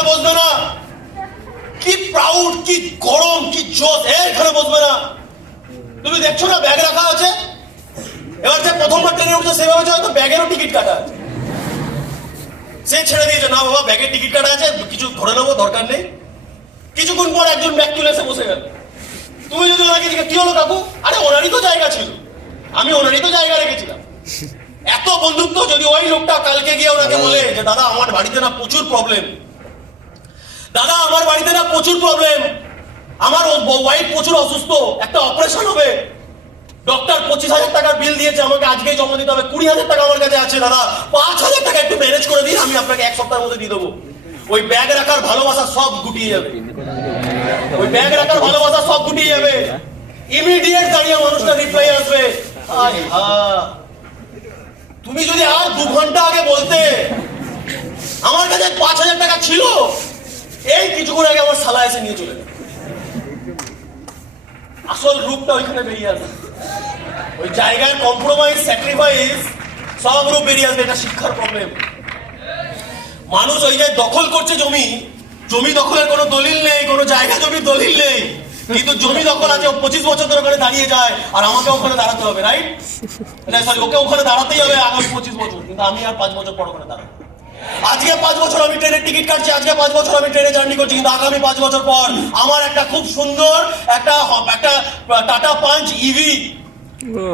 এখানে বসবে না। কি প্রাউড, কি গরম, কি জোশ, এখানে বসবে না। তুমি দেখছো না ব্যাগ রাখা আছে। এবার যে প্রথমবার ট্রেনে উঠছে সে ভাবছে হয়তো ব্যাগেরও টিকিট কাটা আছে, সে ছেড়ে দিয়েছে, না বাবা ব্যাগের টিকিট কাটা আছে, কিছু ধরে নেবো, দরকার নেই। কিছুক্ষণ পর একজন ব্যাগ তুলে এসে বসে গেল। তুমি যদি ওনাকে জিজ্ঞেস কি হলো কাকু, আরে ওনারই তো জায়গা ছিল, আমি ওনারই তো জায়গা রেখেছিলাম। এত বন্ধুত্ব। যদি ওই লোকটা কালকে গিয়ে ওনাকে বলে যে দাদা আমার বাড়িতে না প্রচুর প্রবলেম, দাদা আমার বাড়িতে না প্রচুর প্রবলেম, আমার ওয়াইফ প্রচুর অসুস্থ, একটা অপারেশন হবে, ডক্টর 25,000 টাকার বিল দিয়েছে, আমাকে আজকেই জমা দিতে হবে, 20,000 টাকা আমার কাছে আছে, দাদা 5,000 টাকা একটু ম্যানেজ করে দিন, আমি আপনাকে এক সপ্তাহের মধ্যে দিয়ে দেবো। ওই ব্যাগ রাখার ভালোবাসা সব গুটিয়ে যাবে, ওই ব্যাগ রাখার ভালোবাসা সব গুটিয়ে যাবে। ইমিডিয়েট দাঁড়িয়ে মানুষটা রিপ্লাই আসবে, তুমি যদি আর 2 ঘন্টা আগে বলতে আমার কাছে 5,000 টাকা ছিল, এই কিছুক্ষণ আগে আমার শালা এসে নিয়ে চলে যাবে। আসল রূপটা ওইখানে বেরিয়ে আসবে, ওই জায়গায় কম্প্রোমাইজ, স্যাক্রিফাইস সব রূপ বেরিয়ে আসবে। এটা শিক্ষার প্রবলেম। মানুষ ওই যে দখল করছে জমি, জমি দখলের কোনো দলিল নেই, কোনো জায়গা জমির দলিল নেই, কিন্তু জমি দখল আছে, 25 বছর ধরে ওখানে দাঁড়িয়ে যায়, আর আমাকে ওখানে দাঁড়াতে হবে, রাইট? সরি, ওকে ওখানে দাঁড়াতেই হবে আগামী 25 বছর, কিন্তু আমি আর 5 বছর পর ওখানে দাঁড়াবো। আজকে 5 বছর আমি ট্রেনের টিকিট কাটছি, আজকে 5 বছর আমি ট্রেনে জার্নি করছি, কিন্তু আগামী 5 বছর পর আমার একটা খুব সুন্দর একটা টাটা পাঞ্চ ইভি,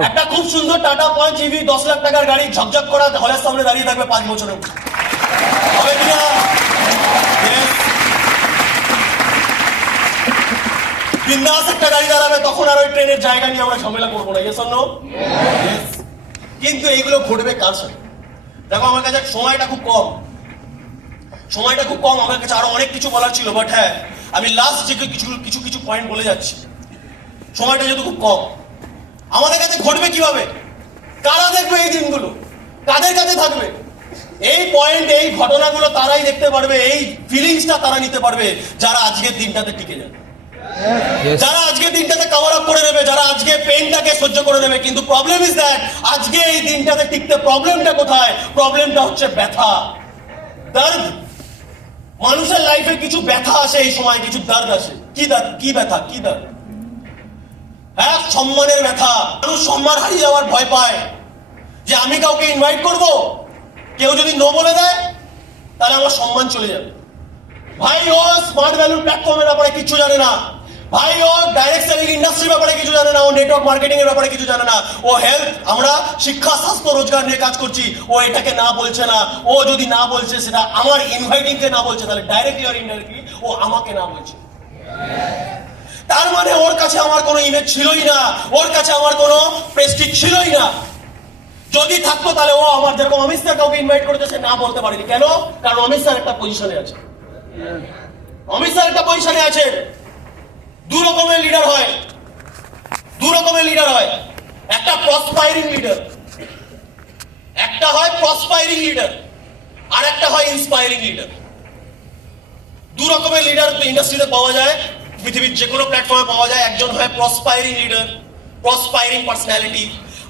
একটা খুব সুন্দর টাটা পাঞ্চ ইভি 10 লাখ টাকার গাড়ি ঝকঝক করা হলের সামনে দাঁড়িয়ে থাকবে 5 বছরে। হবে কিনা? বিন্দাস একটা গাড়ি দাঁড়াবে, তখন আর ওই ট্রেনের জায়গা নিয়ে আমরা ঝামেলা করবো না। Yes or no? কিন্তু এইগুলো ঘটবে কার সাথে? দেখো আমার কাছে সময়টা খুব কম, আমার কাছে আরো অনেক কিছু বলার ছিল, বাট হ্যাঁ আমি লাস্ট যে কিছু পয়েন্ট বলে যাচ্ছি। সময়টা যেহেতু খুব কম, আমাদের কাছে ঘটবে কিভাবে, কারা দেখবে এই দিনগুলো, কাদের কাছে থাকবে এই পয়েন্ট, এই ঘটনাগুলো তারাই দেখতে পারবে, এই ফিলিংসটা তারা নিতে পারবে যারা আজকের দিনটাতে টিকে যাবে, যারা আজকে দিনটাতে কভার আপ করে নেবে, যারা আজকে পেইনটাকে সহ্য করে নেবে। কিন্তু প্রবলেম ইজ দ্যাট আজকে এই দিনটাতে টিকতে প্রবলেমটা কোথায়? প্রবলেমটা হচ্ছে ব্যথা, দর্দ। মানুষের লাইফে কিছু ব্যথা আসে এই সময়, কিছু দর্দ আসে। কি ব্যথা, কি দর্দ? হ্যাঁ, সম্মানের ব্যথা। মানুষ সম্মান হারিয়ে যাওয়ার ভয় পায়, যে আমি কাউকে ইনভাইট করব, কেউ যদি নো বলে দেয় তাহলে আমার সম্মান চলে যাবে। ভাই ও স্মার্ট ভ্যালু প্ল্যাটফর্মের ব্যাপারে কিছু জানে না, ভাই ও ডাইরেক্ট সেলিং ইন্ডাস্ট্রির ব্যাপারে কিছু জানে না, ও নেটওয়ার্ক মার্কেটিং এর ব্যাপারে কিছু জানে না, ও হেলথ, আমরা শিক্ষা স্বাস্থ্য রোজগার নিয়ে কাজ করছি, ও এটাকে না বলছে না। ও যদি না বলছে সেটা আমার ইনভাইটিং কে না বলছে, তাহলে ডাইরেক্টলি আর ইনডাইরেক্টলি ও আমাকে না বলছে। তার মানে ওর কাছে আমার কোনো ইমেজ ছিলই না, ওর কাছে আমার কোনো প্রেস্টিজ ছিলই না। যদি থাকতো তাহলে ও আমার, যেরকম অমিত স্যার কাউকে ইনভাইট করেছে সে না বলতে পারেনি, কেন? কারণ অমিত স্যার একটা পজিশনে আছে, অমিত স্যার একটা পজিশনে আছে। 2 রকমের লিডার হয়, 2 রকমের লিডার হয়। একটা প্রসপাইরিং লিডার, একটা হয় প্রসপাইরিং লিডার, আর একটা হয় ইন্সপায়ারিং লিডার। 2 রকমের লিডার ইন্ডাস্ট্রিতে পাওয়া যায়, পৃথিবীর যে কোনো প্ল্যাটফর্মে পাওয়া যায়। একজন হয় প্রসপাইরিং লিডার, প্রসপাইরিং পার্সোনালিটি,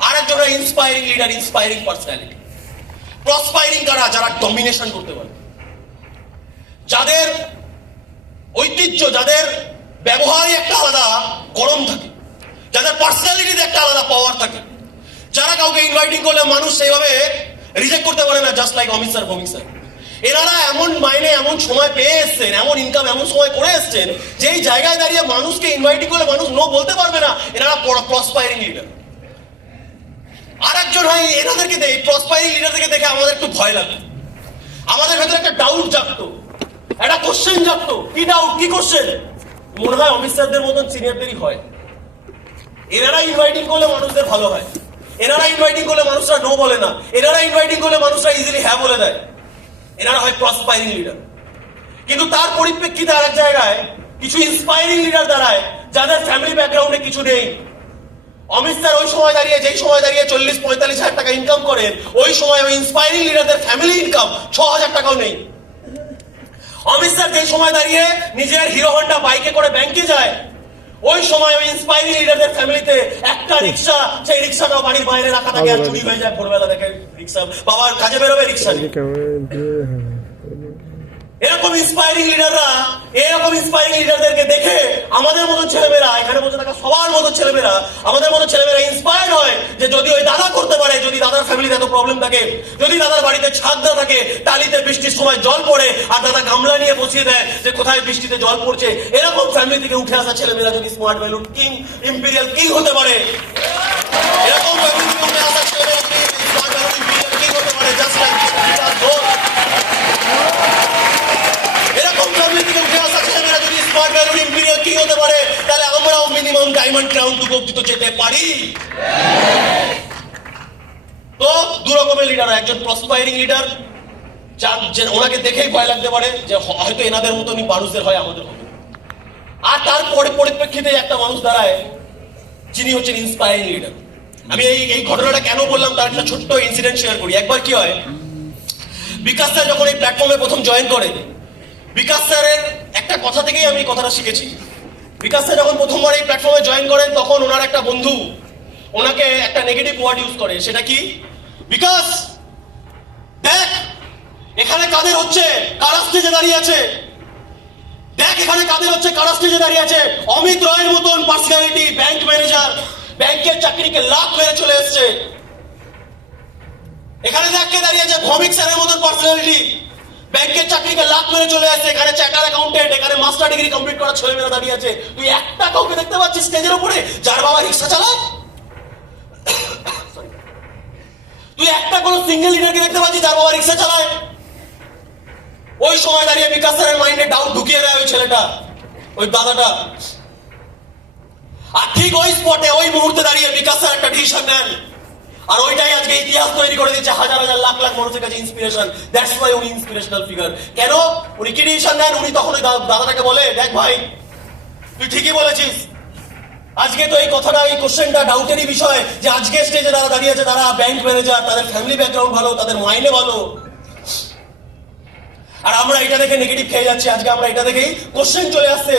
আর একজন হয় ইন্সপায়ারিং লিডার, ইন্সপায়ারিং পার্সোনালিটি। প্রসপাইরিং কারা? যারা ডমিনেশন করতে পারে, যাদের ঐতিহ্য, যাদের ব্যবহারই একটা আলাদা গরম থাকে, যাদের পার্সোনালিটিতে একটা আলাদা পাওয়ার থাকে, যারা কাউকে ইনভাইটিং করলে মানুষ সেইভাবে রিজেক্ট করতে পারে না, just like Amit sir, Bhowmik sir. এনারা এমন মাইনে, এমন সময় পেয়ে এসছেন, এমন ইনকাম, এমন সময় করে এসছেন, যে এই জায়গায় দাঁড়িয়ে মানুষকে ইনভাইটিং করলে মানুষ নো বলতে পারবে না। এনারা প্রসপাইরিং লিডার। আর একজন হয় এনাদেরকে, প্রসপাইরিং লিডারদেরকে দেখে আমাদের একটু ভয় লাগে, আমাদের ভেতরে একটা ডাউট জাগতো, একটা কোশ্চেন জাগতো। কি ডাউট, কি কোশ্চেন? মনে হয় অমিত স্যারদের মতন সিনিয়রদেরই হয়, এনারা ইনভাইটিং করলে মানুষদের ভালো হয়, এনারা ইনভাইটিং করলে মানুষরা নো বলে না, এনারা ইনভাইটিং করলে মানুষরা ইজিলি হ্যাঁ বলে দেয়। এনারা হয় প্রসপাইরিং লিডার। কিন্তু তার পরিপ্রেক্ষিতে আরেক জায়গায় কিছু ইন্সপায়ারিং লিডার দাঁড়ায়, যাদের ফ্যামিলি ব্যাকগ্রাউন্ডে কিছু নেই। অমিত স্যার ওই সময় দাঁড়িয়ে, যেই সময় দাঁড়িয়ে 40-45 হাজার টাকা ইনকাম করেন, ওই সময় ওই ইন্সপায়ারিং লিডারদের ফ্যামিলি ইনকাম 6,000 টাকাও নেই। অমিত স্যার যে সময় দাঁড়িয়ে নিজের হিরো হন্ডা বাইকে করে ব্যাংকে যায়, ওই সময় ওই ইন্সপায়ারিং লিডারদের ফ্যামিলিতে একটা রিক্সা, সেই রিক্সাটাও বাড়ির বাইরে রাখা থাকে, আর চুরি হয়ে যায়। ভোরবেলা দেখে রিক্সা, বাবার কাজে বেরোবে রিক্সা নিয়ে। এরকম ইন্সপায়ারিং লিডাররা, এরকম ইন্সপায়ারিং লিডারদেরকে দেখে আমাদের মতন ছেলেমেয়েরা, এখানে বসে থাকা সবার মতো ছেলেমেয়েরা, আমাদের মতো ছেলেমেয়েরা ইন্সপায়ার্ড হয় যে যদি ওই দাদা করতে পারে, যদি দাদার ফ্যামিলিতে এত প্রবলেম থাকে, যদি দাদার বাড়িতে ছাদ না থাকে, টালিতে বৃষ্টির সময় জল পড়ে আর দাদা গামলা নিয়ে বসিয়ে দেয় যে কোথায় বৃষ্টিতে জল পড়ছে, এরকম ফ্যামিলি থেকে উঠে আসা ছেলেমেয়েরা যদি smart value king, imperial king হতে পারে, এরকম ফ্যামিলি থেকে উঠে আসা ছেলেমেয়েরা যদি স্মার্ট ভ্যালু ইম্পেরিয়াল কিং হতে পারে, জাস্ট লাইক এরকম ফ্যামিলি থেকে উঠে আসা ছেলেমেয়েরা যদি স্মার্ট ভ্যালু ইম্পেরিয়াল কিং হতে পারে, তাহলে আমরাও মিনিমাম ডায়মন্ড ক্রাউন টুকু অব্দি তো যেতে পারি। তো দু রকমের লিডার, একজন প্রসপায়ারিং লিডার, ওনাকে দেখেই ভয় লাগতে পারে যে হয়তো এনাদের মতনই মানুষদের হয়, আমাদের হবে। আর তারপরে পরিপ্রেক্ষিতে একটা মানুষ দাঁড়ায় যিনি হচ্ছেন ইন্সপায়ারিং লিডার। আমি এই ঘটনাটা কেন বললাম তার একটা ছোট্ট ইনসিডেন্ট শেয়ার করি। একবার কি হয়, বিকাশ স্যার যখন এই প্ল্যাটফর্মে প্রথম জয়েন করে, বিকাশ স্যারের একটা কথা থেকেই আমি কথাটা শিখেছি। বিকাশ স্যার যখন প্রথমবার এই প্ল্যাটফর্মে জয়েন করেন, তখন ওনার একটা বন্ধু ওনাকে একটা নেগেটিভ ওয়ার্ড ইউজ করে। সেটা কি? বিকাশ দেখ এখানে কাদের হচ্ছে, কারা স্টেজে দাঁড়িয়ে আছে, দেখ এখানে কাদের হচ্ছে, কারা স্টেজে দাঁড়িয়ে আছে। অমিত রয়ের মতন পার্সোনালিটি, ব্যাংক ম্যানেজার, ব্যাংকের চাকরিকে লাখ মেরে চলে এসছে। এখানে দেখ কে দাঁড়িয়ে আছে, ভৌমিক স্যারের মতন পার্সোনালিটি, ব্যাংকের চাকরিকে লাখ মেরে চলে আসছে। এখানে চার্টার অ্যাকাউন্টেন্ট, এখানে মাস্টার ডিগ্রি কমপ্লিট করা ছেলেমেয়েরা দাঁড়িয়ে আছে। তুই একটা কাউকে দেখতে পাচ্ছিস স্টেজের উপরে যার বাবা রিক্সা চালায়? তুই একটা কোনো সিঙ্গেল লিডারকে দেখতে পাচ্ছিস যার বাবা রিক্সা চালায়? ওই সময় দাঁড়িয়ে বিকাশ স্যারের মাইন্ডে ডাউট ঢুকিয়ে দেয় ওই ছেলেটা, ওই দাদাটা। আর ঠিক ওই স্পটে, ওই মুহূর্তে দাঁড়িয়ে বিকাশ স্যার একটা ডিসিশন নেন, আর ওইটাই আজকে ইতিহাস তৈরি করে দিচ্ছে হাজার হাজার লাখ লাখ মানুষের কাছে ইন্সপিরেশন। দ্যাটস ওয়াই উনি ইন্সপিরেশনাল ফিগার। কেন উনি কি ডিসিশন নেন? উনি তখন ওই দাদাটাকে বলে, দেখ ভাই তুই ঠিকই বলেছিস, আজকে তো এই কথাটা, এই কোশ্চেনটা ডাউটেরই বিষয় যে আজকে স্টেজে যারা দাঁড়িয়ে আছে তারা ব্যাংক ম্যানেজার, তাদের ফ্যামিলি ব্যাকগ্রাউন্ড ভালো, তাদের মাইনে ভালো, আর আমরা এটা দেখে নেগেটিভ খেয়ে যাচ্ছি। আজকে আমরা এটা দেখেই কোশ্চেন চলে আসছে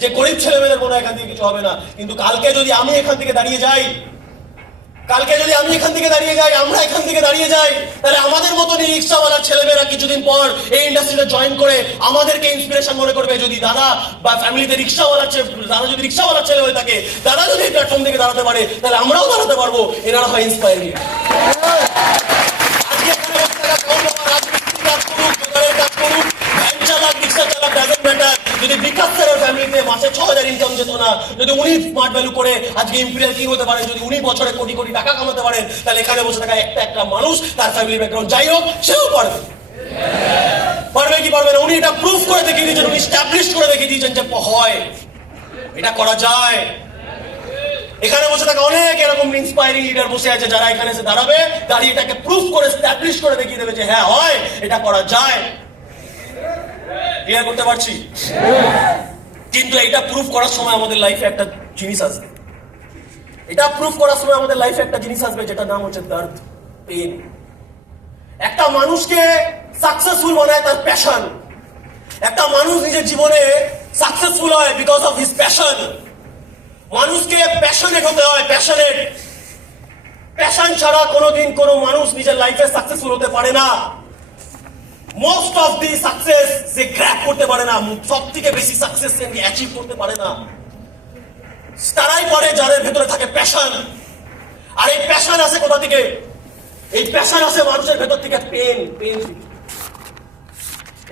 যে গরিব ছেলেমেয়েদের মনে হয় এখান থেকে কিছু হবে না। কিন্তু কালকে যদি আমি এখান থেকে দাঁড়িয়ে যাই, কালকে যদি আমি এখান থেকে দাঁড়িয়ে যাই, আমরা এখান থেকে দাঁড়িয়ে যাই, তাহলে আমাদের মতন রিক্সাওয়ালার ছেলেমেয়েরা কিছুদিন পর এই ইন্ডাস্ট্রিতে জয়েন করে আমাদেরকে ইন্সপিরেশন মনে করবে। যদি দাদা বা ফ্যামিলিতে রিক্সাওয়ালার দাদা যদি রিক্সাওয়ালার ছেলে হয়ে থাকে, দাদা যদি এই প্ল্যাটফর্ম থেকে দাঁড়াতে পারে, তাহলে আমরাও দাঁড়াতে পারবো। এনারা হয় ইন্সপায়ারিং। আজকে এখানে রাজমিস্ত্রি কাজ করুক, দোকানের কাজ করুক, ভ্যান চালাক, রিক্সা চালাক, ডাজন্ট ম্যাটার, যদি বিকাশ স্যারের ফ্যামিলিতে মাসে 6,000 ইনকাম যেত না, যদি উনি স্মার্ট ভ্যালু করে আজকে ইম্পেরিয়াল কিং হতে পারেন, যদি উনি বছরে কোটি কোটি টাকা কামাতে পারেন, তাহলে এখানে বসে থাকা একটা একটা মানুষ, তার ফ্যামিলি ব্যাকগ্রাউন্ড যাই হোক, সেও পারবে। পারবে কি পারবে না? উনি এটা প্রুফ করে দেখিয়ে দিয়েছেন, উনি স্ট্যাবলিশ করে দেখিয়ে দিয়েছেন যে হয়, এটা করা যায়। এখানে বসে থাকা অনেক এরকম ইন্সপায়ারিং লিডার বসে আছে যারা এখানে এসে দাঁড়াবে, দাঁড়িয়ে এটাকে প্রুফ করে স্ট্যাবলিশ করে দেখিয়ে দেবে যে হ্যাঁ হয়, এটা করা যায়। ক্লিয়ার করতে পারছি? কিন্তু এটা প্রুফ করার সময় আমাদের লাইফে একটা জিনিস আসবে, এটা প্রুফ করার সময় আমাদের লাইফে একটা জিনিস আসবে যেটা নাম হচ্ছে দর্দ, পেন। একটা মানুষকে সাকসেসফুল বানায় তার প্যাশন। একটা মানুষ নিজের জীবনে সাকসেসফুল হয় বিকজ অফ হিজ প্যাশন। মানুষকে প্যাশনেট হতে হয়, প্যাশনেট। প্যাশন ছাড়া কোনোদিন কোনো মানুষ নিজের লাইফে সাকসেসফুল হতে পারে না। Most of the success say grab করতে পারে না, সব থেকে বেশি সাকসেস সে অ্যাচিভ করতে পারে না। তারাই পারে যাদের ভেতরে থাকে প্যাশন। আর এই প্যাশন আসে কোথা থেকে? এই প্যাশন আসে মানুষের ভেতর থেকে পেন।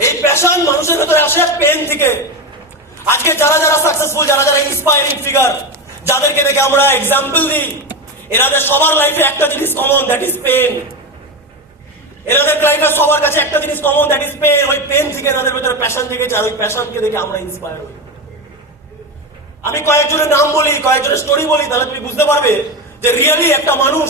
এই প্যাশন মানুষের ভেতরে আসে পেন থেকে। আজকে যারা যারা সাকসেসফুল, যারা যারা ইন্সপায়ারিং ফিগার, যাদেরকে দেখে আমরা এক্সাম্পল দিই, এনাদের সবার লাইফে একটা জিনিস কমন, দ্যাট ইজ পেন। এনাদের লাইফে সবার কাছে একটা জিনিস কমন, দ্যাট ইজ পেন। ওই পেন থেকে এনাদের ভেতরে প্যাশন থেকে, আর ওই প্যাশনকে দেখে আমরা ইন্সপায়ার হই। আমি কয়েকজনের নাম বলি, কয়েকজনের স্টোরি বলি, তাহলে তুমি বুঝতে পারবে যে রিয়েলি একটা মানুষ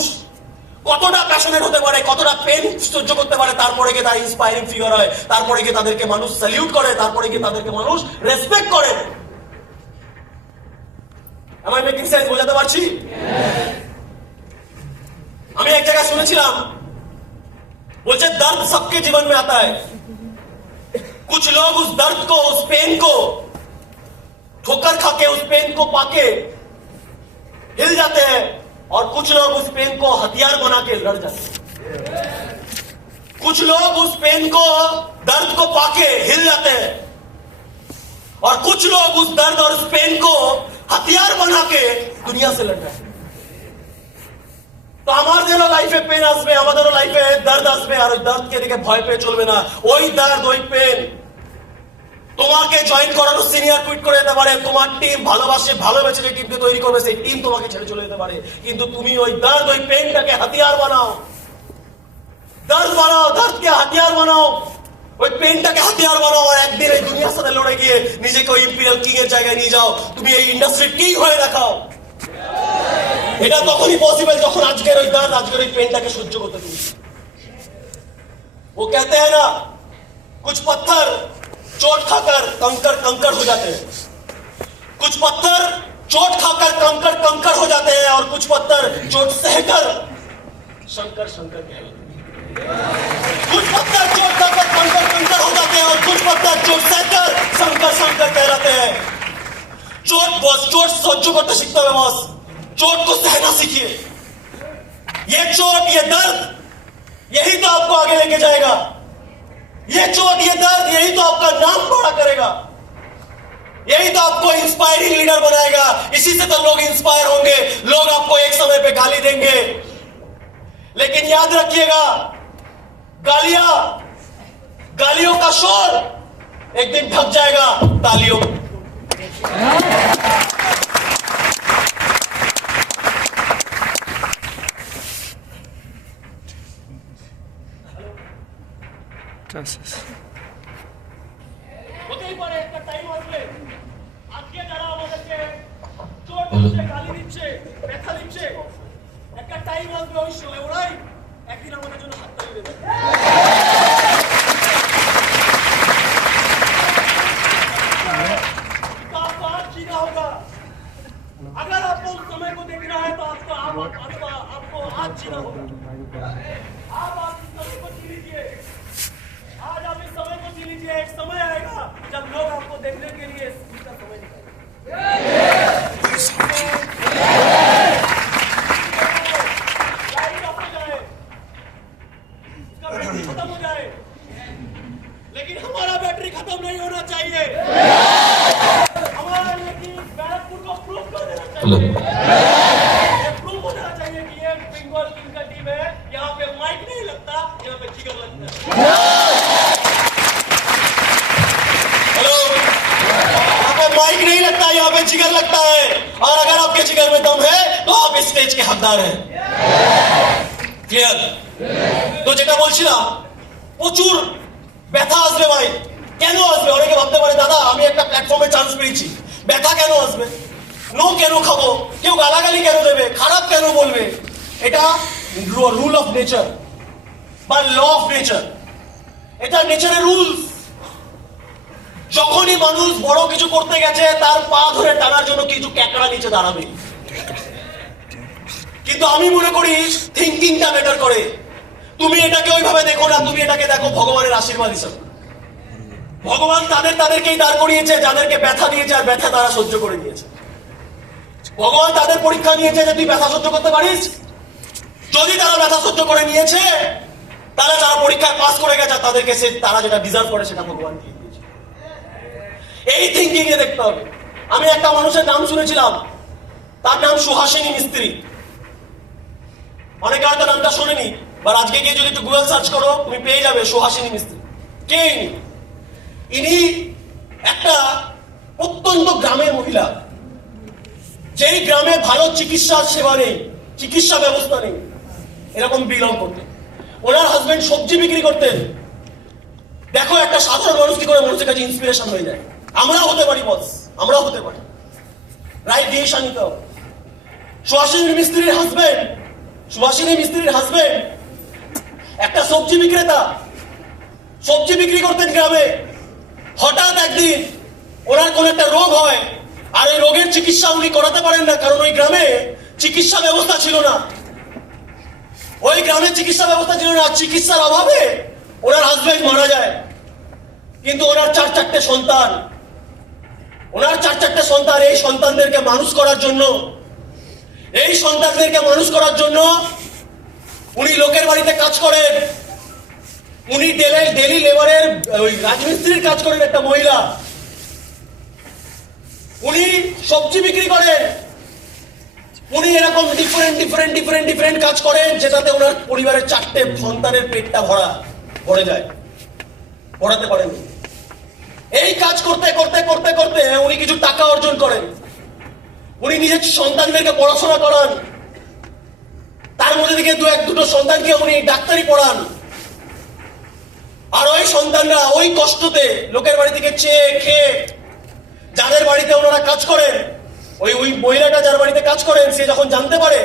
কতটা প্যাশনেট হতে পারে, কতটা পেন সহ্য করতে পারে, তারপরে গিয়ে তার ইন্সপায়ারিং ফিগার হয়, তারপরে গিয়ে তাদেরকে মানুষ স্যালিউট করে, তারপরে গিয়ে তাদেরকে মানুষ রেসপেক্ট করে। আমার মেকিং সেন্স বোঝাতে পারছি? আমি এক জায়গায় শুনেছিলাম, বলছে दर्द सबके जीवन में आता है, कुछ लोग उस दर्द को, उस पेन को ठोकर खाके, उस पेन को पाके हिल जाते हैं, और कुछ लोग उस पेन को हथियार बना के लड़ जाते हैं। कुछ लोग उस पेन को, दर्द को पाके हिल जाते हैं और कुछ लोग उस दर्द और उस पेन को हथियार बना के दुनिया से लड़ रहे हैं। তো আমাদেরও লাইফে পেন আসবে, আমাদেরও লাইফে দর্দ আসবে, আর ওই দর্দকে দেখে ভয় পেয়ে চলবে না। ওই দর্দ, ওই পেন তোমাকে জয়েন করানো সিনিয়র কুইট করে যেতে পারে, তোমার টিম ভালোবেসে যে টিমকে তৈরি করবে সেই টিম তোমাকে ছেড়ে চলে যেতে পারে, কিন্তু তুমি ওই দর্দ, ওই পেনটাকে হাতিয়ার বানাও। দর্দ বানাও, দর্দকে হাতিয়ার বানাও, ওই পেনটাকে হাতিয়ার বানাও, আর একদিন এই দুনিয়ার সাথে লড়ে গিয়ে নিজেকে ওই ইম্পিরিয়াল কিং এর জায়গায় নিয়ে যাও। তুমি এই ইন্ডাস্ট্রির কিং হয়ে দেখাও। এটা তখনই পসিবল যখন আজকের ওই দর্দ, আজকের ওই পেনটাকে সহ্য করতে তুমি। वो कहते हैं ना, कुछ पत्थर चोट खाकर कंकड़ कंकड़ हो जाते हैं, कुछ पत्थर चोट खाकर कंकड़ कंकड़ हो जाते हैं, और कुछ पत्थर चोट सहकर शंकर शंकर कहलाते हैं। कुछ पत्थर चोट खाकर कंकड़ कंकड़ हो जाते हैं और कुछ पत्थर चोट सहकर शंकर शंकर कहलाते हैं। चोट बॉस, चोट सह्य करते सीखते हुए बॉस, चोट को सहना सीखिए। ये चोट, ये दर्द, यही तो आपको आगे लेके जाएगा। ये चोट, ये दर्द, यही तो आपका नाम बड़ा करेगा, यही तो आपको इंस्पायरिंग लीडर बनाएगा। इसी से तो लोग इंस्पायर होंगे, लोग आपको एक समय पे गाली देंगे, लेकिन याद रखिएगा, गालियों का शोर एक दिन ढक जाएगा तालियों। হতেই পারে একটা টাইম আসবে, আজকে যারা আমাদেরকে চোট দিচ্ছে, গালি দিচ্ছে, ব্যথা দিচ্ছে, একটা টাইম আসবে ওই সময় ওরাই একদিন আমাদের জন্য হাত তালি দেবে। तो आपको आज जीना होगा। अगर आपको उस समय को देखना है तो आपको आज जीना होगा। आप इस समय को जी लीजिए, आज आप इस समय को जी लीजिए। एक समय आएगा जब लोग आपको देखने के लिए इसका समय खत्म हो जाए, लेकिन हमारा बैटरी खत्म नहीं होना चाहिए। हमारा बैरकपुर को प्रूव कर देना चाहिए, प्रूव हो जाना चाहिए कि ये बंगाल किंग का टीम है। यहाँ पे माइक नहीं लगता, यहाँ पे जिगर लगता है। हेलो, यहाँ पे माइक नहीं लगता, यहाँ पे जिगर लगता है, और अगर आपके जिगर में दम है तो आप इस स्टेज के हकदार हैं। ক্লিয়ার? তো যেটা বলছিলাম, প্রচুর ব্যথা আসবে ভাই। কেন আসবে? অনেকে ভাবতে পারে দাদা আমি একটা প্ল্যাটফর্মে চান্স পেয়েছি, ব্যথা কেন আসবে, নো কেন খাবো, কেউ গালাগালি কেন দেবে, খারাপ কেন বলবে? এটা রুল অফ নেচার বা ল অফ নেচার, এটা নেচারের রুলস। যখনই মানুষ বড় কিছু করতে গেছে তার পা ধরে টানার জন্য কিছু ক্যাকড়া নিচে দাঁড়াবে, কিন্তু আমি মনে করি থিঙ্কিংটা ম্যাটার করে। তুমি এটাকে ওইভাবে দেখো না, তুমি এটাকে দেখো ভগবানের আশীর্বাদ হিসেবে। ভগবান তাদেরকেই দাঁড় করিয়েছে যাদেরকে ব্যথা দিয়েছে, আর ব্যথা তারা সহ্য করে দিয়েছে। ভগবান তাদের পরীক্ষা নিয়েছে যে তুই ব্যথা সহ্য করতে পারিস। যদি তারা ব্যথা সহ্য করে নিয়েছে, তাহলে যারা পরীক্ষায় পাস করে গেছে তাদেরকে তারা যেটা ডিজার্ভ করে সেটা ভগবান দিয়ে দিয়েছে। এই থিঙ্কিং এ দেখতে হবে। আমি একটা মানুষের নাম শুনেছিলাম, তার নাম সুহাসিনী মিস্ত্রি। অনেকে হয়তো নামটা শোনেনি, বা আজকে গিয়ে যদি একটু গুগল সার্চ করো তুমি পেয়ে যাবে সুহাসিনী মিস্ত্রি কে। ইনি একটা অত্যন্ত গ্রামের মহিলা, যেই গ্রামে ভালো চিকিৎসার সেবা নেই, চিকিৎসা ব্যবস্থা নেই, এরকম বিলং করতেন। ওনার হাজবেন্ড সবজি বিক্রি করতেন। দেখো একটা সাধারণ মানুষ কি করে মানুষের কাছে ইন্সপিরেশন হয়ে যায়। আমরাও হতে পারি বস, আমরাও হতে পারি। রাইট ডিসিশন নিতে হবে। সুহাসিনী মিস্ত্রির হাজবেন্ড একটা সবজি বিক্রেতা, সবজি বিক্রি করতেন গ্রামে। হঠাৎ একদিন ওনার কোন একটা রোগ হয়, আর ওই রোগের চিকিৎসা উনি করাতে পারেন না, কারণ ওই গ্রামে চিকিৎসা ব্যবস্থা ছিল না। ওই গ্রামে চিকিৎসা ব্যবস্থা ছিল না, চিকিৎসার অভাবে ওনার হাজবেন্ড মারা যায়। কিন্তু ওনার চারটে সন্তান, এই সন্তানদেরকে মানুষ করার জন্য উনি লোকের বাড়িতে কাজ করেন। উনি ডেলি লেবারের ওই রাজমিস্ত্রির কাজ করেন একটা মহিলা, উনি সবজি বিক্রি করেন, উনি এরকম ডিফারেন্ট কাজ করেন যেটাতে ওনার পরিবারের 4টে সন্তানের পেটটা ভরে যায়, ভরাতে পারেন। এই কাজ করতে করতে করতে করতে উনি কিছু টাকা অর্জন করেন, উনি নিজের সন্তানদেরকে পড়াশোনা করান, তার মধ্যে থেকে দুটো সন্তানকে উনি ডাক্তারি পড়ান। আর ওই সন্তানরা ওই কষ্টতে লোকের বাড়ি থেকে চেয়ে খেয়ে, যাদের বাড়িতে ওনারা কাজ করেন, ওই মহিলাটা যার বাড়িতে কাজ করেন, সে যখন জানতে পারে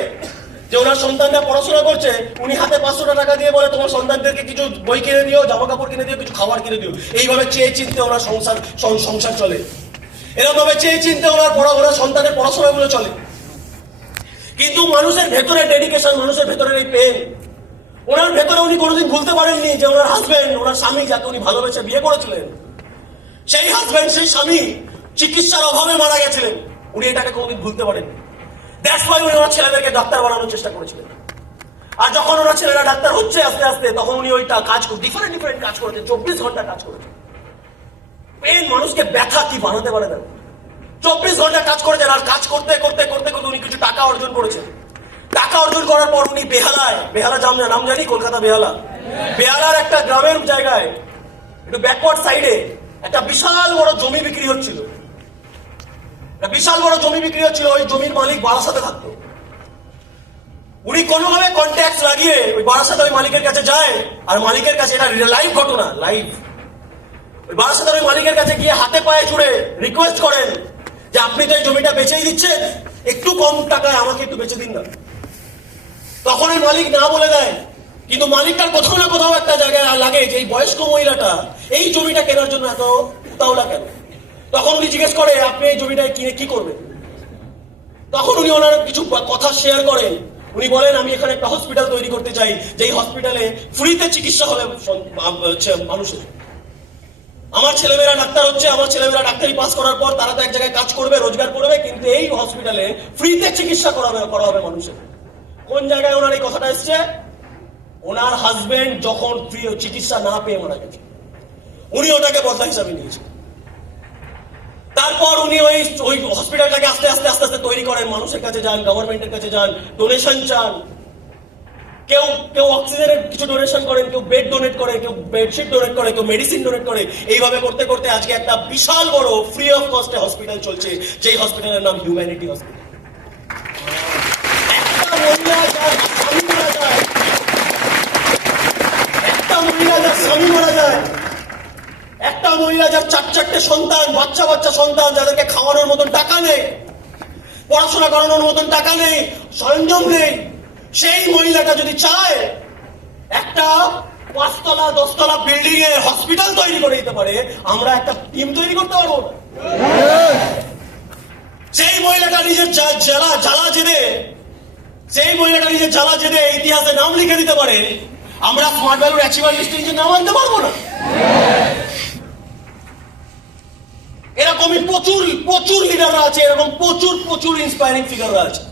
যে ওনার সন্তানরা পড়াশোনা করছে, উনি হাতে 500 টাকা দিয়ে বলে তোমার সন্তানদেরকে কিছু বই কিনে দিও, জামা কাপড় কিনে দিও, কিছু খাবার কিনে দিও। এইভাবে চেয়ে চিনতে ওনার সংসার চলে, এরকম ভাবে চেয়ে চিনতে ওনার সন্তানের পড়াশোনাগুলো চলে। কিন্তু মানুষের ভেতরে ডেডিকেশন, মানুষের ভেতরে এই পেন, ওনার ভেতরে উনি কোনোদিন ভুলতে পারেননি যে ওনার হাজবেন্ড, ওনার স্বামী যাকে উনি ভালোবেসে বিয়ে করেছিলেন, সেই হাজবেন্ড, সেই স্বামী চিকিৎসার অভাবে মারা গেছিলেন। উনি এটাকে কোনোদিন ভুলতে পারেননি। দ্যাটস ওয়াই উনি ওনার ছেলেদেরকে ডাক্তার বানানোর চেষ্টা করেছিলেন। আর যখন ওনার ছেলেরা ডাক্তার হচ্ছে আস্তে আস্তে, তখন উনি ওইটা কাজ ডিফারেন্ট কাজ করেছেন, 24 ঘন্টা কাজ করেছেন। পেন মানুষকে ব্যথা কি বানাতে পারে না, 24 ঘন্টা কাজ করেছেন। আর কাজ করতে করতে করতে করতে উনি কিছু টাকা অর্জন করেছেন। টাকা অর্জন করার পর উনি বেহালা নাম জানি, কলকাতা বেহালার একটা গ্রামের জায়গায়, একটু ব্যাকওয়ার্ড সাইডে একটা বিশাল বড় জমি বিক্রি হচ্ছিল। ওই জমির মালিক বারাসাতে থাকতো। উনি কোনোভাবে কন্ট্যাক্ট লাগিয়ে ওই বারাসাতে ওই মালিকের কাছে যায়, আর মালিকের কাছে, এটা লাইভ ঘটনা, ওই বারাসাতে ওই মালিকের কাছে গিয়ে হাতে পায়ে ছুড়ে রিকোয়েস্ট করেন যে আপনি তো এই জমিটা বেচেই দিচ্ছেন, একটু কম টাকায় আমাকে একটু বেচে দিন না। তখন ওই মালিক না বলে দেয়, কিন্তু মালিকটার কোথাও না কোথাও একটা জায়গায় লাগে যে এই বয়স্ক মহিলাটা এই জমিটা কেনার জন্য এত উতাওলা কেন। তখন উনি জিজ্ঞেস করে আপনি এই জমিটা কিনে কি করবেন। তখন উনি ওনার কিছু কথা শেয়ার করেন। উনি বলেন আমি এখানে একটা হসপিটাল তৈরি করতে চাই, যেই হসপিটালে ফ্রিতে চিকিৎসা হবে মানুষের। আমার ছেলেমেয়েরা ডাক্তার হচ্ছে, আমার ছেলেমেয়েরা ডাক্তারি পাস করার পর তারা তো এক জায়গায় কাজ করবে, রোজগার করবে, কিন্তু এই হসপিটালে ফ্রিতে চিকিৎসা করা হবে মানুষের। কোন জায়গায় ওনার এই কথাটা এসছে? ওনার হাজবেন্ড যখন ফ্রি চিকিৎসা না পেয়ে মারা গেছে, উনি ওটাকে বদলা হিসাবে নিয়েছেন। তারপর উনি ওই হসপিটালটাকে আস্তে আস্তে তৈরি করেন, মানুষের কাছে যান, গভর্নমেন্টের কাছে যান, ডোনেশন চান। কেউ অক্সিজেনের কিছু ডোনেশন করেন, কেউ বেড ডোনেট করে, কেউ বেডশিট ডোনেট করে, কেউ মেডিসিন ডোনেট করে। এইভাবে করতে করতে আজকে একটা বিশাল বড় ফ্রি অফ কস্টে হসপিটাল চলছে, যেই হসপিটালের নাম হিউম্যানিটি হসপিটাল। একটা মহিলা যার স্বামী মারা যায়, একটা মহিলা যার 4 সন্তান, বাচ্চা সন্তান, যাদেরকে খাওয়ানোর মতন টাকা নেই, পড়াশোনা করানোর মতন টাকা নেই, সরঞ্জাম নেই, সেই মহিলাটা যদি চায় একটা 5তলা 10তলা বিল্ডিং এ হসপিটাল তৈরি করে দিতে পারে, আমরা একটা টিম তৈরি করতে পারবো না? সেই মহিলাটা নিজের জ্বালা জেনে ইতিহাসে নাম লিখে দিতে পারে, আমরা স্মার্ট ভ্যালুর অ্যাচিভার লিস্টে নাম আনতে পারবো না? এরকমই প্রচুর লিডাররা আছে, এরকম প্রচুর ইন্সপায়ারিং ফিগাররা আছে।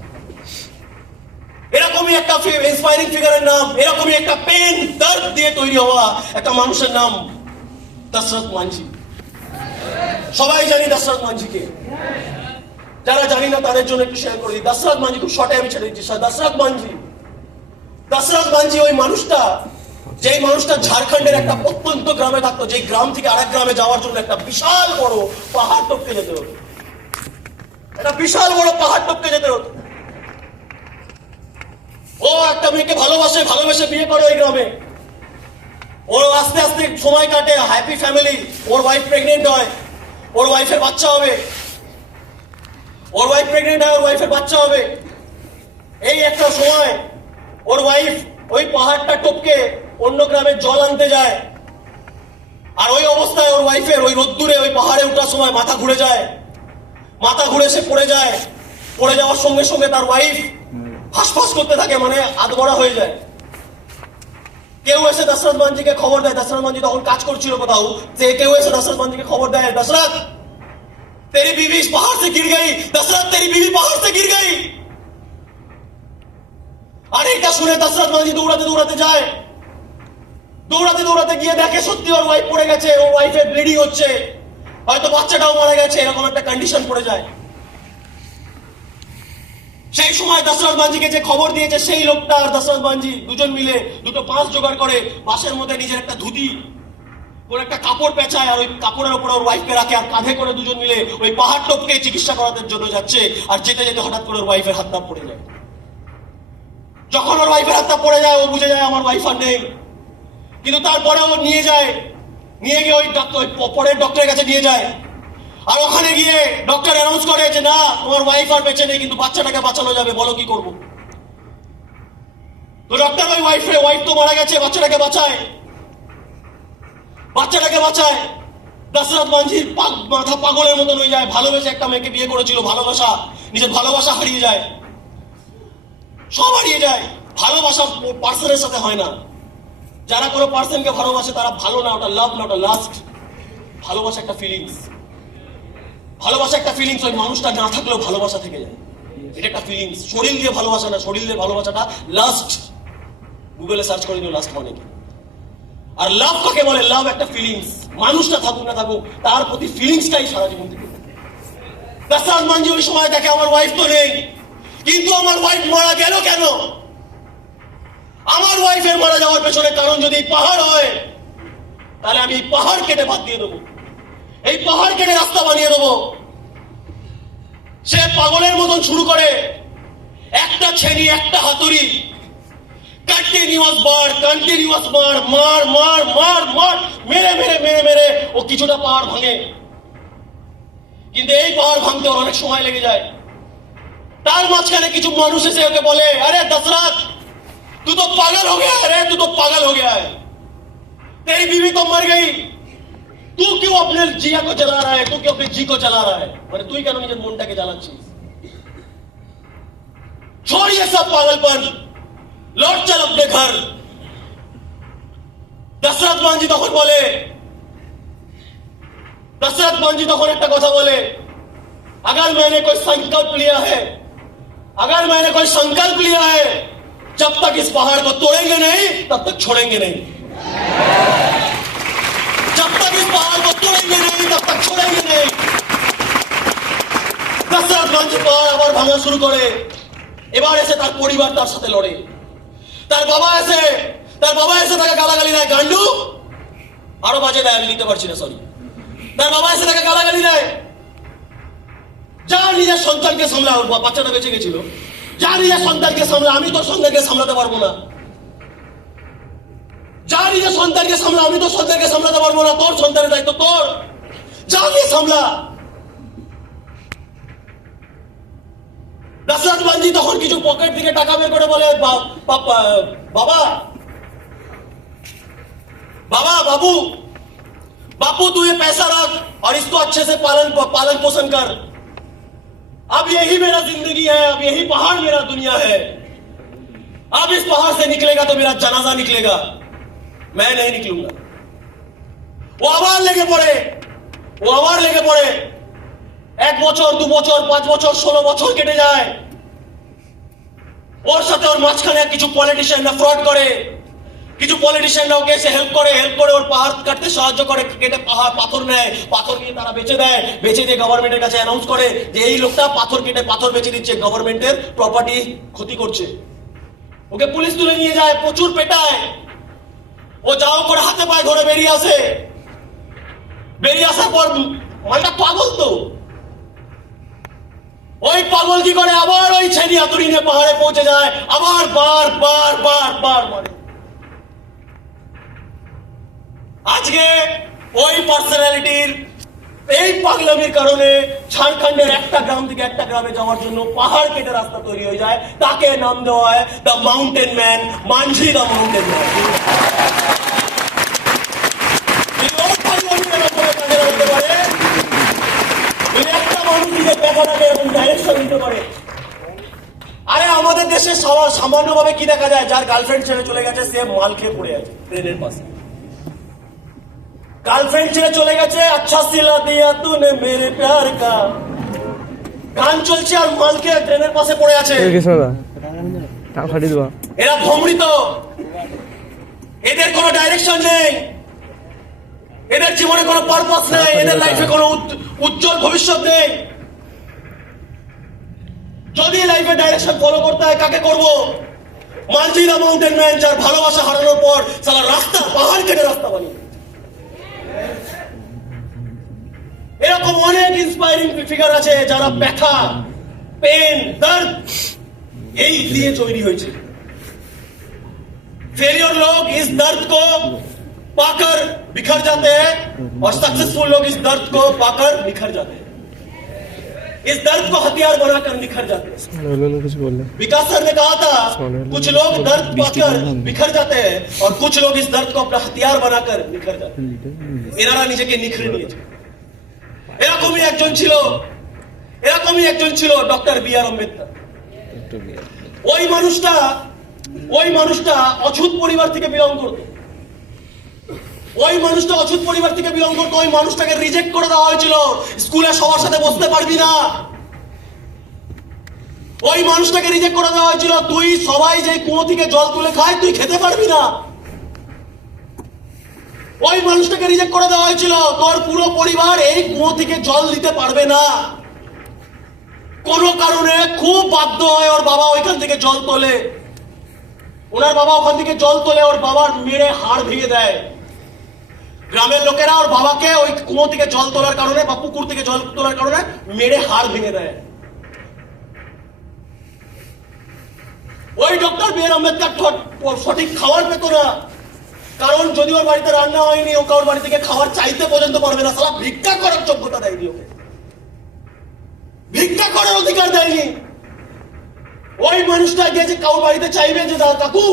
এরকমই একটা ইন্সপায়ারিং ফিগারের নাম, এরকমই একটা পেন দর্দ দিয়ে তৈরি হওয়া একটা মানুষের নাম দশরথ মাঝি। সবাই জানি দশরথ মাঝিকে, যারা জানি না তাদের জন্য একটু শেয়ার করে দিই। দশরথ মাঝি, খুব শর্টে আমি ছেড়ে দিচ্ছি। দশরথ মাঝি ওই মানুষটা, যেই মানুষটা ঝাড়খণ্ডের একটা প্রত্যন্ত গ্রামে থাকতো, যেই গ্রাম থেকে আরেক গ্রামে যাওয়ার জন্য একটা বিশাল বড় পাহাড় টপকে যেতে হতো, ও একটা মেয়েকে ভালোবেসে বিয়ে করে ওই গ্রামে। ওর আস্তে আস্তে সময় কাটে, হ্যাপি ফ্যামিলি। ওর ওয়াইফ প্রেগনেন্ট হয়, ওর ওয়াইফের বাচ্চা হবে। এই একটা সময় ওর ওয়াইফ ওই পাহাড়টা টপকে অন্য গ্রামে জল আনতে যায়, আর ওই অবস্থায় ওর ওয়াইফের ওই রোদ্দুরে ওই পাহাড়ে ওঠার সময় মাথা ঘুরে সে পড়ে যায়। পড়ে যাওয়ার সঙ্গে সঙ্গে তার ওয়াইফ হাসফাস করতে থাকে, মানে আধমরা হয়ে যায়। কেউ এসে দশরথ মাঝিকে খবর দেয়। দশরথ মাঝি তখন কাজ করছিল কোথাও, কেউ এসে দশরথ মাঝিকে খবর দেয়, দশরথ तेरी बीवी इस पहाड़ से गिर गई, दशरथ तेरी बीवी पहाड़ से गिर गई। আর এটা শুনে দশরথ মাঝি দৌড়াতে যায়। দৌড়াতে দৌড়াতে গিয়ে দেখে সত্যি ওর ওয়াইফ পড়ে গেছে, ওর ওয়াইফের ব্লিডিং হচ্ছে, হয়তো বাচ্চাটাও মারা গেছে, এরকম একটা কন্ডিশন পড়ে যায়। সেই সময় দশরথ মাঞ্জিকে যে খবর দিয়েছে সেই লোকটা আর দশরথ মাঞ্জি দুজন মিলে দুটো পাঁচ জোগাড় করে বাসের মধ্যে নিজের একটা ধুতি ওর একটা কাপড় পেঁচায়, আর ওই কাপড়ের উপরে ওর ওয়াইফকে রাখে, আর কাঁধে করে দুজন মিলে ওই পাহাড় টপকে চিকিৎসা করানোর জন্য যাচ্ছে। আর যেতে যেতে হঠাৎ করে ওর ওয়াইফের হাতটা পড়ে যায়। যখন ওর ওয়াইফের হাতটা পড়ে যায় ও বুঝে যায় আমার ওয়াইফ আর নেই, কিন্তু তারপরে ও নিয়ে গিয়ে ওই পরের ডক্টরের কাছে নিয়ে যায়। আর ওখানে গিয়ে ডক্টর অ্যানাউন্স করে যে না, তোমার ওয়াইফ আর বেঁচে নেই, কিন্তু বাচ্চাটাকে বাঁচানো যাবে, বলো কি করবো। তো ডক্টর ওই ওয়াইফ তো মারা গেছে, বাচ্চাটাকে বাঁচায়। দশরথ মাঞ্ঝির মাথা পাগলের মতন হয়ে যায়। ভালোবেসে একটা মেয়েকে বিয়ে করেছিল, নিজের ভালোবাসা হারিয়ে যায়, সব হারিয়ে যায়। ভালোবাসা পার্সনের সাথে হয় না। যারা কোনো পার্সনকে ভালোবাসে তারা ভালো না, ওটা লাভ না, ওটা লাস্ট। ভালোবাসা একটা ফিলিংস, ওই মানুষটা না থাকলেও ভালোবাসা থেকে যায়। এটা একটা ফিলিংস, শরীর দিয়ে ভালোবাসা না, শরীর দিয়ে ভালোবাসাটা লাস্ট। গুগলে সার্চ করে নিও লাস্ট মানে কি। আর লাভ কাকে বলে? লাভ একটা ফিলিংস। মানুষটা থাকুক না থাকুক তার প্রতি ফিলিংসটাই সারা জীবন থেকে। দশরথ মাঞ্জি ওই সময় দেখে আমার ওয়াইফ তো নেই, কিন্তু আমার ওয়াইফ মারা গেল কেন? আমার ওয়াইফের মারা যাওয়ার পেছনে কারণ যদি পাহাড় হয়, তাহলে আমি এই পাহাড় কেটে বাদ দিয়ে দেবো, এই পাহাড় কেটে রাস্তা বানিয়ে দেবো। সে পাগলের মতন শুরু করে, একটা ছেনি একটা হাতুড়ি, কন্টিনিউয়াস মার, মেরে ও কিছুটা পাহাড় ভাঙে। কিন্তু এই পাহাড় ভাঙতে ওর অনেক সময় লেগে যায়। তার মাঝখানে কিছু মানুষ এসে ওকে বলে, আরে দশরথ तू तो पागल हो गया है, तेरी बीवी तो मर गई, तू क्यों अपने जिया को जला रहा है, तू क्यों अपने जी को जला रहा है, মানে তুই কেন নিজের মনটাকে জ্বালাচ্ছিস? छोड़ ये सब पागलपन, लौट चल अपने घर। दशरथ मांझी तখন একটা কথা বলে, अगर मैंने कोई संकल्प लिया है, जब तक इस पहाड़ को तोड़ेंगे नहीं तब तक छोड़ेंगे नहीं, দশরথ মাঞ্ঝি পাহাড় আবার ভাঙা শুরু করে। এবার এসে তার পরিবার তার সাথে লড়ে। তার বাবা এসে তাকে গালাগালি দেয়, গান্ডু, আরো বাজে দেয়, আমি নিতে পারছি না, সরি। তার বাবা এসে তাকে গালাগালি দেয়, যা নিজের সন্তানকে সামলা, বাচ্চাটা বেঁচে গেছিল, যা নিজের সন্তানকে সামলা, আমি তোর সন্তানকে সামলাতে পারবো না। যা নিজের সন্তানকে সামলা, আমি তোর সন্তানকে সামলাতে পারবো না, তোর সন্তানের দায়িত্ব তোর, যা নিয়ে সামলা। दशरथ मांझी তখন কিছু পকেট থেকে টাকা বের করে বলে, बाबू तू ये पैसा रख और इसको अच्छे से पालन पोषण कर। अब यही मेरा जिंदगी है, अब यही पहाड़ मेरा दुनिया है। अब इस पहाड़ से निकलेगा तो मेरा जनाजा निकलेगा, मैं नहीं निकलूंगा। वो आवाज लेके पड़े। 1 বছর 2 বছর 5 বছর 16 বছর কেটে যায়। ওর সাথে ওর মাঝখানে কিছু পলিটিশিয়ানরা ফ্রড করে, কিছু পলিটিশিয়ানরা ওকে এসে হেল্প করে ওর পাহাড় কাটতে সাহায্য করে, কেটে পাথর নেয়, পাথর নিয়ে তারা বেচে দিয়ে গভর্নমেন্টের কাছে অ্যানাউন্স করে যে এই লোকটা পাথর কেটে পাথর বেচে দিচ্ছে, গভর্নমেন্টের প্রপার্টি ক্ষতি করছে। ওকে পুলিশ তুলে নিয়ে যায়, প্রচুর পেটায়। ও যাও করে হাতে পায়ে ধরে বেরিয়ে আসার পর মালটা পাগল তো, ওই পাগল কি করে আবার ওই ছেনি হাতুড়ি নিয়ে পাহাড়ে পৌঁছে যায়, আবার বার মারে। আজকে ওই পার্সোনালিটির এই পাগলামির কারণে ঝাড়খণ্ডের একটা গ্রাম থেকে একটা গ্রামে যাওয়ার জন্য পাহাড় কেটে রাস্তা তৈরি হয়ে যায়। তাকে নাম দেওয়া হয় the mountain man, Manjhi the mountain man. আরে আমাদের দেশে সামান্য ভাবে কি দেখা যায়, যার গার্লফ্রেন্ড ছেড়ে চলে গেছে সে মাল খেয়ে পড়ে আছে ট্রেনের পাশে। গার্লফ্রেন্ড ছেড়ে চলে গেছে, আচ্ছা সিলা দিয়া তুনে মেরে প্যার কা গান চলছে আর মাল খেয়ে ট্রেনের পাশে পড়ে আছে। এরা ভ্রমৃত, এদের কোনো ডাইরেকশন নেই, এদের জীবনে কোনো পারপাস নেই, এদের লাইফে কোনো উজ্জ্বল ভবিষ্যৎ নেই। যদি লাইফে ডাইরেকশন ফলো করতে হয় কাকে করব? মানজি দা মাউন্টেন ম্যান, যার ভালোবাসা হারানোর পর সারা রাস্তা পাহাড় কেটে রাস্তা বানিয়ে। এরকম অনেক ইন্সপায়ারিং ফিগার আছে যারা ব্যথা, পেন, দর্দ এই দিয়ে তৈরি হয়েছে। फेलियर लोग इस दर्द को पाकर बिखर जाते हैं और सक्सेसफुल लोग इस दर्द को पाकर बिखर जाते हैं, इस दर्द को हथियार बनाकर निखर जाते हैं। विकास सर ने कहा था कुछ लोग दर्द पाकर बिखर जाते हैं और कुछ लोग इस दर्द को अपना हथियार बनाकर निखर जाते हैं। এনারা নিজেকে নিখরে নিয়েছে। এরকমই একজন ছিল ডক্টর বি আর আম্বেদকর। ওই মানুষটা অছুত পরিবার থেকে বিলং করতো। ওই মানুষটাকে রিজেক্ট করে দেওয়া হয়েছিল, স্কুলে সবার সাথে বসতে পারবি না। ওই মানুষটাকে রিজেক্ট করে দেওয়া হয়েছিল, তুই সবাই যে কুয়ো থেকে জল তুলে খায় তুই খেতে পারবি না। ওই মানুষটাকে রিজেক্ট করে দেওয়া হয়েছিল, তোর পুরো পরিবার এই কুয়ো থেকে জল দিতে পারবে না। কোনো কারণে খুব বাধ্য হয় ওর বাবা ওইখান থেকে জল তোলে, ওনার বাবা ওখান থেকে জল তোলে, ওর বাবার মেরে হাড় ভেঙে দেয়। গ্রামের লোকেরা ওর বাবাকে ওই কুয়ো থেকে জল তোলার কারণে বা পুকুর থেকে জল তোলার কারণে মেরে হাড় ভেঙে দেয়। ওই ডক্টর বি আর আম্বেদকর সঠিক খাবার পেত না, কারণ যদি ওর বাড়িতে রান্না হয়নি ও কারোর বাড়ি থেকে খাবার চাইতে পর্যন্ত পারবে না। সারা ভিক্ষা করার যোগ্যতা দেয়নি ওকে, ভিক্ষা করার অধিকার দেয়নি। ওই মানুষটা গিয়েছে কারোর বাড়িতে চাইবে যে কাকু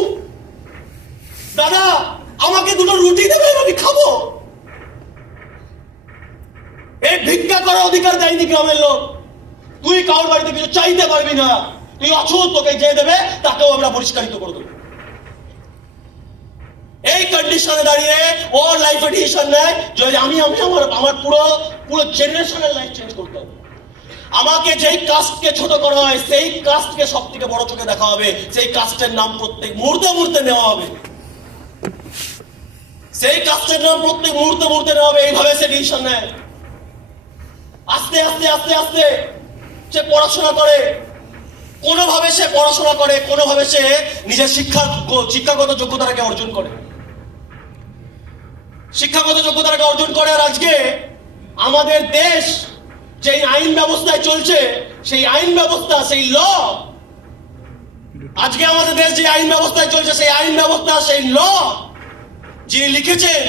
দাদা আমাকে দুটো রুটি দেবেন আমি খাবো, এই ভিক্ষা করার অধিকার দেয়নি গ্রামের লোক। তুই কারোর বাড়িতে কিছু চাইতে পারবি না, তুই অছুত, তোকে যে দেবে তাকেও আমরা পরিষ্কারিত করে দেবো। এই কন্ডিশনে দাঁড়িয়ে ওর লাইফে ডিসিশন নেয় যে আমি আমার পুরো জেনারেশনের লাইফ চেঞ্জ করতে হবে। আমাকে যেই কাস্টকে ছোট করা হয় সেই কাস্টকে সব থেকে বড় চোখে দেখা হবে, সেই কাস্টের নাম প্রত্যেক মুহূর্তে নেওয়া হবে, সেই কাস্টের নাম প্রত্যেক মুহূর্তে নেওয়া হবে। এইভাবে সে ডিসিশন নেয়। আস্তে আস্তে আস্তে আস্তে সে পড়াশোনা করে, কোনোভাবে সে নিজের শিক্ষাগত যোগ্যতাটাকে অর্জন করে। আর আজকে আমাদের দেশ যেই আইন ব্যবস্থায় চলছে, সেই আইন ব্যবস্থা, সেই ল, আজকে আমাদের দেশ যে আইন ব্যবস্থায় চলছে সেই আইন ব্যবস্থা, সেই ল যিনি লিখেছেন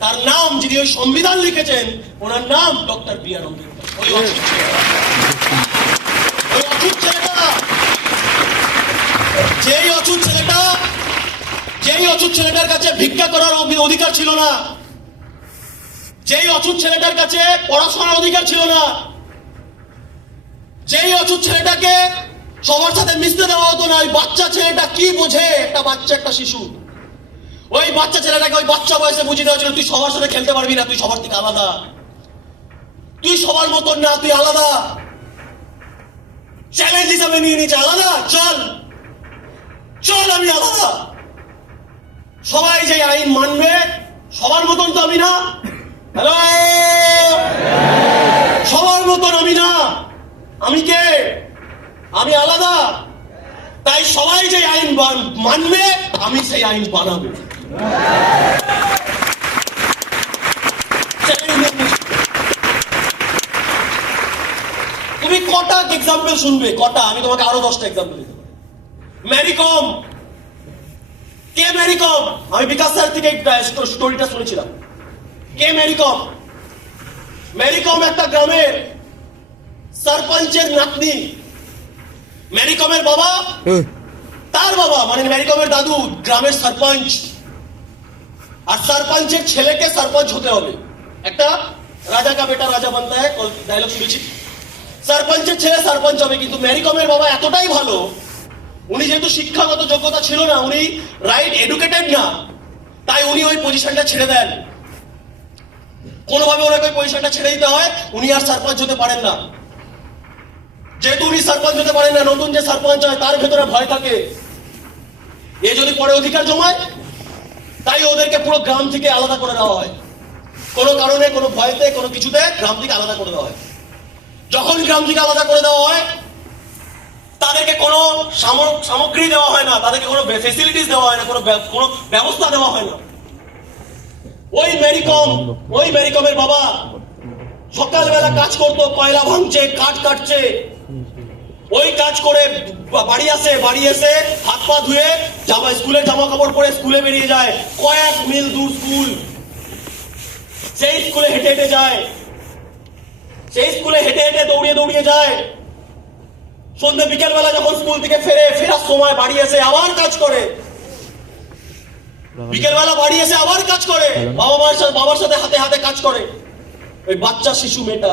তার নাম, যিনি ওই সংবিধান লিখেছেন ওনার নাম ডক্টর বি আর আম্বেদকর। ওই অছুত ছেলেটা, যেই অছুত ছেলেটার কাছে ভিক্ষা করার অধিকার ছিল না, যেই অছুত ছেলেটার কাছে পড়াশোনার অধিকার ছিল না, যেই অছুত ছেলেটাকে সবার সাথে মিশতে দেওয়া হতো না, ওই বাচ্চা ছেলেটা কি বোঝে? একটা শিশু, ওই বাচ্চা ছেলেটাকে ওই বাচ্চা বয়সে বুঝিয়ে দেওয়া ছিল তুই সবার সাথে খেলতে পারবি না, তুই সবার থেকে আলাদা, তুই সবার মতন না, তুই আলাদা। চ্যালেঞ্জ হিসাবে নিয়ে নিয়েছে আলাদা, চল আমি আলাদা। সবাই যে আইন মানবে সবার মতন তো আমি না, হ্যালো, সবার মতন আমি না, আমি কে? আমি আলাদা। তাই সবাই যে আইন মানবে আমি সেই আইন বানাবো। তুমি কটা এক্সাম্পল শুনবে? আমি তোমাকে আরো 10টা এক্সাম্পল দিতে পারি। ম্যারিকম, কে ম্যারিকম? আমি বিকাশ স্যার থেকে স্টোরিটা শুনেছিলাম। কে ম্যারিকম? ম্যারিকম একটা গ্রামের সরপঞ্চের নাতনি। ম্যারিকমের বাবা, তার বাবা মানে ম্যারিকমের দাদু গ্রামের সরপঞ্চ, আর সরপঞ্চের ছেলেকে সরপঞ্চ হতে হবে। একটা রাজা কা বেটা রাজা বানতা হ্যায় ডায়লগ শুনেছি। সরপঞ্চের ছেলে সরপঞ্চ হবে, কিন্তু ম্যারিকমের বাবা এতটাই ভালো, উনি যেহেতু শিক্ষাগত যোগ্যতা ছিল না, উনি রাইট এডুকেটেড না, তাই উনি ওই পজিশনটা ছেড়ে দেন। কোনোভাবে ওনাকে ওই পজিশনটা ছেড়ে দিতে হয়, উনি আর সরপঞ্চ হতে পারেন না। যেহেতু উনি সরপঞ্চ হতে পারেন না, নতুন যে সরপঞ্চ হয় তার ভেতরে ভয় থাকে, এ যদি পরে অধিকার জমায় তাই ওদেরকে পুরো গ্রাম থেকে আলাদা করে দেওয়া হয়, কোনো কারণে, কোনো ভয়তে, কোনো কিছুতে গ্রাম থেকে আলাদা করে দেওয়া হয়। যখন গ্রাম থেকে আলাদা করে দেওয়া হয়, তাদেরকে কোনো সামগ্রী দেওয়া হয় না, তাদেরকে কোনো ফেসিলিটিস দেওয়া হয় না, কোনো ব্যবস্থা দেওয়া হয় না। ওই ম্যারিকমের বাবা সকালবেলা কাজ করতো, কয়লা ভাঙছে, কাঠ কাটছে, ওই কাজ করে বাড়ি এসে হাত পা ধুয়ে স্কুলের জামা কাপড় পরে স্কুলে বেরিয়ে যায়। কয়েক মিল দূর স্কুল, সেই স্কুলে হেঁটে হেঁটে যায়, সেই স্কুলে হেঁটে হেঁটে দৌড়িয়ে যায়। সন্ধ্যে বিকেল বেলা যখন স্কুল থেকে ফেরার সময় বাড়ি এসে আবার কাজ করে, বিকেল বেলা বাড়ি এসে আবার কাজ করে, বাবার সাথে হাতে হাতে কাজ করে। ওই বাচ্চা শিশু মেয়েটা,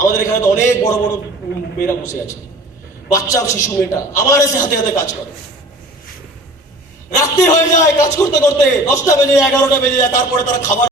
আমাদের এখানে তো অনেক বড় বড় মেয়েরা বসে আছে, বাচ্চা শিশু মেয়েটা আবার এসে হাতে হাতে কাজ করে। রাত্রি হয়ে যায় কাজ করতে করতে, 10টা বেজে যায়, 11টা বেজে যায়, তারপরে তারা খাবার